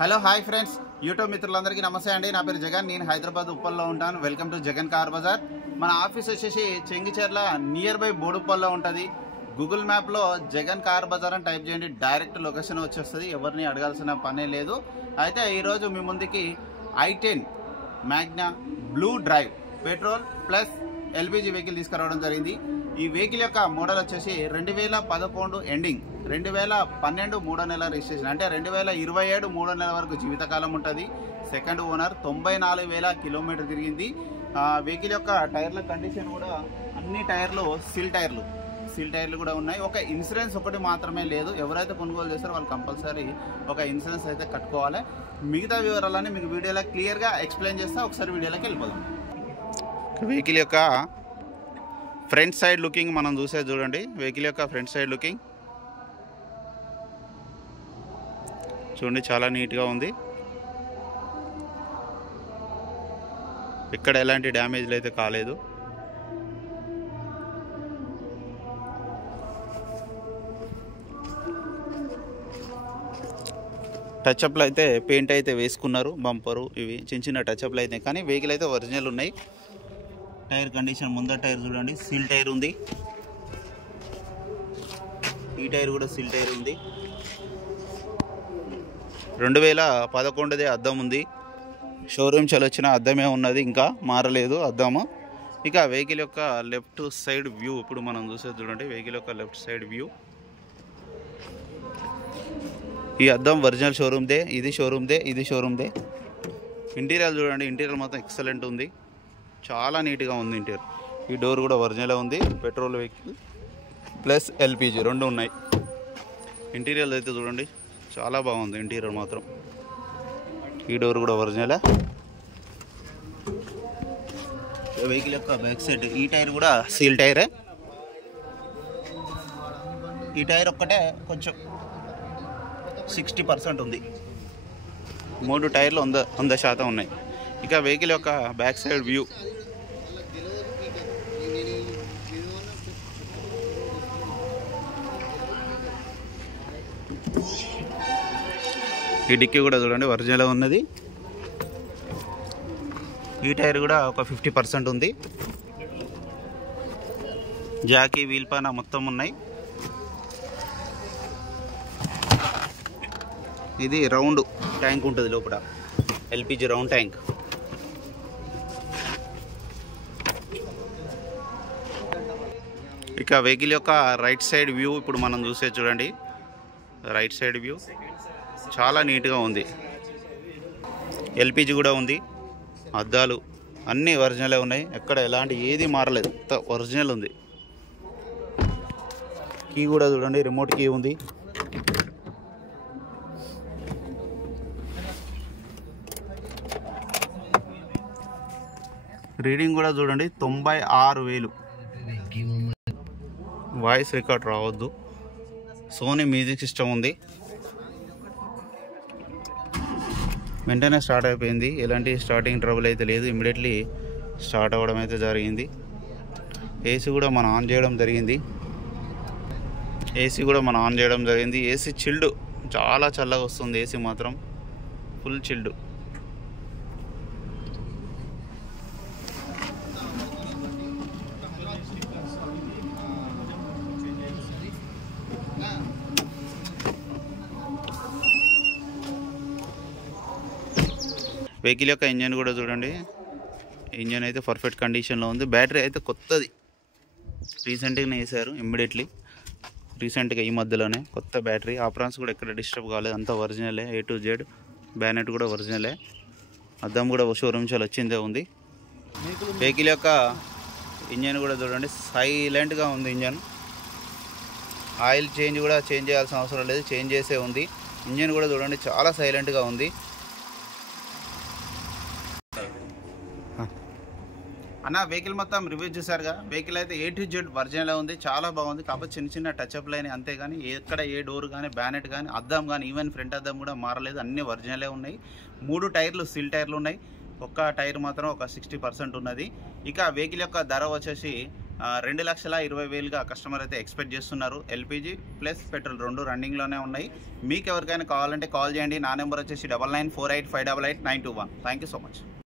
Hello hi friends, YouTube మిత్రులందరికీ నమస్తే అండి. నా పేరు జగన్, నేను హైదరాబాద్ ఉప్పల్లో ఉంటాను. Welcome to Jagan car bazaar. మన ఆఫీస్ వచ్చేసి చెంగిచెర్ల నియర్ బై బోడుప్పల్లో ఉంటుంది. గూగుల్ మ్యాప్లో జగన్ కార్ బజార్ అని టైప్ చేయండి, డైరెక్ట్ లొకేషన్ వచ్చేస్తుంది. ఎవరిని అడగాల్సిన పనే లేదు. అయితే ఈరోజు మీ ముందుకి i10 Magna blue drive petrol plus LPG vehicle తీసుకురావడం జరిగింది. ఈ వెహికల్ యొక్క మోడల్ వచ్చేసి 2011 ఎండింగ్, 2012 మూడో నెల రిజిస్ట్రేషన్, అంటే 2027 మూడో నెల వరకు జీవితకాలం ఉంటుంది. సెకండ్ ఓనర్, 94,000 కిలోమీటర్ తిరిగింది. వెహికల్ యొక్క టైర్ల కండిషన్ కూడా అన్ని టైర్లు సీల్ టైర్లు కూడా ఉన్నాయి. ఒక ఇన్సూరెన్స్ ఒకటి మాత్రమే లేదు. ఎవరైతే కొనుగోలు చేస్తారో వాళ్ళు కంపల్సరీ ఒక ఇన్సూరెన్స్ అయితే కట్టుకోవాలి. మిగతా వివరాలన్నీ మీకు వీడియోలో క్లియర్గా ఎక్స్ప్లెయిన్ చేస్తా. ఒకసారి వీడియోలోకి వెళ్ళిపోదాం. వెహికల్ యొక్క ఫ్రంట్ సైడ్ లుకింగ్ మనం చూసేది చూడండి. వెహికల్ యొక్క ఫ్రంట్ సైడ్ లుకింగ్ చూడండి, చాలా నీట్గా ఉంది. ఇక్కడ ఎలాంటి డ్యామేజ్లు అయితే కాలేదు. టచ్అప్లు అయితే పెయింట్ అయితే వేసుకున్నారు, బంపరు ఇవి చిన్న చిన్న టచ్అప్లు అయితే, కానీ వెహికల్ అయితే ఒరిజినల్ ఉన్నాయి. టైర్ కండిషన్, ముందర టైర్ చూడండి, సీల్ టైర్ ఉంది. ఈ టైర్ కూడా సీల్ టైర్ ఉంది. 2011 అద్దం ఉంది. షోరూమ్ చలొచ్చిన అద్దమే ఉన్నది, ఇంకా మారలేదు అద్దము. ఇక వెహికల్ యొక్క లెఫ్ట్ సైడ్ వ్యూ ఇప్పుడు మనం చూసేది చూడండి. వెహికల్ యొక్క లెఫ్ట్ సైడ్ వ్యూ, ఈ అద్దం ఒరిజినల్ షోరూమ్దే, ఇది షోరూమ్దే. ఇంటీరియర్ చూడండి, ఇంటీరియర్ మొత్తం ఎక్సలెంట్ ఉంది, చాలా నీట్గా ఉంది ఇంటీరియర్. ఈ డోర్ కూడా ఒరిజినల్ ఉంది. పెట్రోల్ వెహికల్ ప్లస్ ఎల్పిజి రెండు ఉన్నాయి. ఇంటీరియర్ అయితే చూడండి, చాలా బాగుంది ఇంటీరియర్ మాత్రం. ఈ డోర్ కూడా ఒరిజినలే. వెహికల్ యొక్క బ్యాక్ సైడ్ ఈ టైర్ కూడా సీల్ టైరే. ఈ టైర్ ఒక్కటే కొంచెం 60% ఉంది. 3 టైర్లు 100% ఉన్నాయి. ఇక వెహికల్ యొక్క బ్యాక్ సైడ్ వ్యూ, ఈ డిక్కీ కూడా చూడండి ఒరిజినల్ ఉన్నది. ఈ టైర్ కూడా ఒక 50% ఉంది. జాకీ వీల్ పైన మొత్తం ఉన్నాయి. ఇది రౌండ్ ట్యాంక్ ఉంటుంది లోపల, ఎల్పిజి రౌండ్ ట్యాంక్. ఇక వెహికల్ యొక్క రైట్ సైడ్ వ్యూ ఇప్పుడు మనం చూసే చూడండి. రైట్ సైడ్ వ్యూ చాలా నీట్గా ఉంది. ఎల్పిజి కూడా ఉంది. అద్దాలు అన్నీ ఒరిజినలే ఉన్నాయి, ఎక్కడ ఎలాంటి ఏది మారలేదు, ఒరిజినల్ ఉంది. కీ కూడా చూడండి, రిమోట్ కీ ఉంది. రీడింగ్ కూడా చూడండి, 96,000. వాయిస్ రికార్డ్ రావద్దు. సోనీ మ్యూజిక్ సిస్టమ్ ఉంది. వెంటనే స్టార్ట్ అయిపోయింది, ఎలాంటి స్టార్టింగ్ ట్రబుల్ అయితే లేదు. ఇమ్మీడియట్లీ స్టార్ట్ అవ్వడం అయితే జరిగింది. ఏసీ కూడా మనం ఆన్ చేయడం జరిగింది. ఏసీ చిల్డ్, చాలా చల్లగా వస్తుంది. ఏసీ మాత్రం ఫుల్ చిల్డ్. వెహికల్ యొక్క ఇంజన్ కూడా చూడండి, ఇంజన్ అయితే పర్ఫెక్ట్ కండిషన్లో ఉంది. బ్యాటరీ అయితే కొత్తది, రీసెంట్గానే వేసారు. రీసెంట్గా ఈ మధ్యలోనే కొత్త బ్యాటరీ. ఆప్రాన్స్ కూడా ఎక్కడ డిస్టర్బ్ కాలేదు, అంతా ఒరిజినలే. A to Z బ్యానెట్ కూడా ఒరిజినలే. అద్దం కూడా షోరూమ్ చాలా వచ్చిందే ఉంది. వెహికల్ యొక్క ఇంజన్ కూడా చూడండి, సైలెంట్గా ఉంది ఇంజన్. ఆయిల్ చేంజ్ కూడా చేంజ్ చేయాల్సిన అవసరం లేదు, చేంజ్ చేసే ఉంది. ఇంజన్ కూడా చూడండి, చాలా సైలెంట్గా ఉంది. అన్న వెహికల్ మొత్తం రివ్యూ చూసారుగా. వెహికల్ అయితే A to Z ఒరిజినల్ ఉంది, చాలా బాగుంది. కాకపోతే చిన్న చిన్న టచ్అప్లు అయినాయి అంతేగాని ఎక్కడ ఏ డోర్ కానీ, బ్యానెట్ కానీ, అద్దం కానీ, ఈవెన్ ఫ్రంట్ అద్దం కూడా మారలేదు, అన్నీ ఒరిజినలే ఉన్నాయి. 3 టైర్లు సీల్ టైర్లు ఉన్నాయి. ఒక్క టైర్ మాత్రం ఒక 60% ఉన్నది. ఇక వెహికల్ యొక్క ధర వచ్చేసి 2,20,000గా కస్టమర్ అయితే ఎక్స్పెక్ట్ చేస్తున్నారు. ఎల్పిజి ప్లస్ పెట్రోల్ 2 రన్నింగ్లోనే ఉన్నాయి. మీకు ఎవరికైనా కావాలంటే కాల్ చేయండి. నా నెంబర్ వచ్చేసి 9948588921. Thank you so much.